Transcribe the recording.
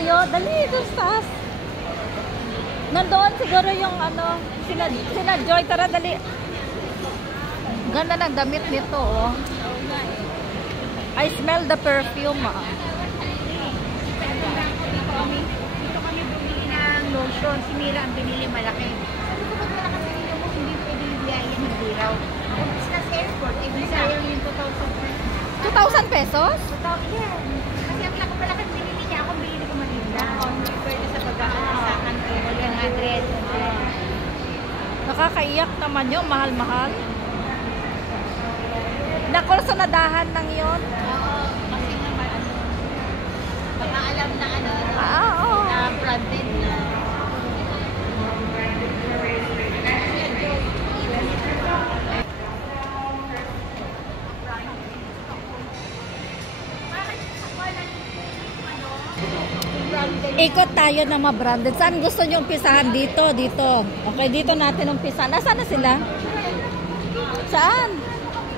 tayo. Dali, doon sa taas. Nandoon siguro yung ano, sila Joy. Tara, dali. Ganda ng damit nito, oh. I smell the perfume, ah. Dito kami bumili ng lotion. Si Mira ang binili malaki. Sabi ko, ba't malaki binili mo? Hindi pwede yung biyahe ng Diraw. Kung sa airport, ibig sayang yung 2,000 pesos? 2,000 yan. Kasi ang laki malaki binili niya. Ako binili ko Marinda. Hindi pwede sa pagkakas sa akin. 100. Nakakaiyak naman yun. Mahal-mahal. Nakol sa nadahan lang yun. Oo. Kasi naman, ano, baka alam na ano, Oo. na branded na. Ikot tayo na ma-branded. Saan gusto nyo umpisahan? Dito, dito. Okay, dito natin umpisahan. Nasaan na sila? Saan?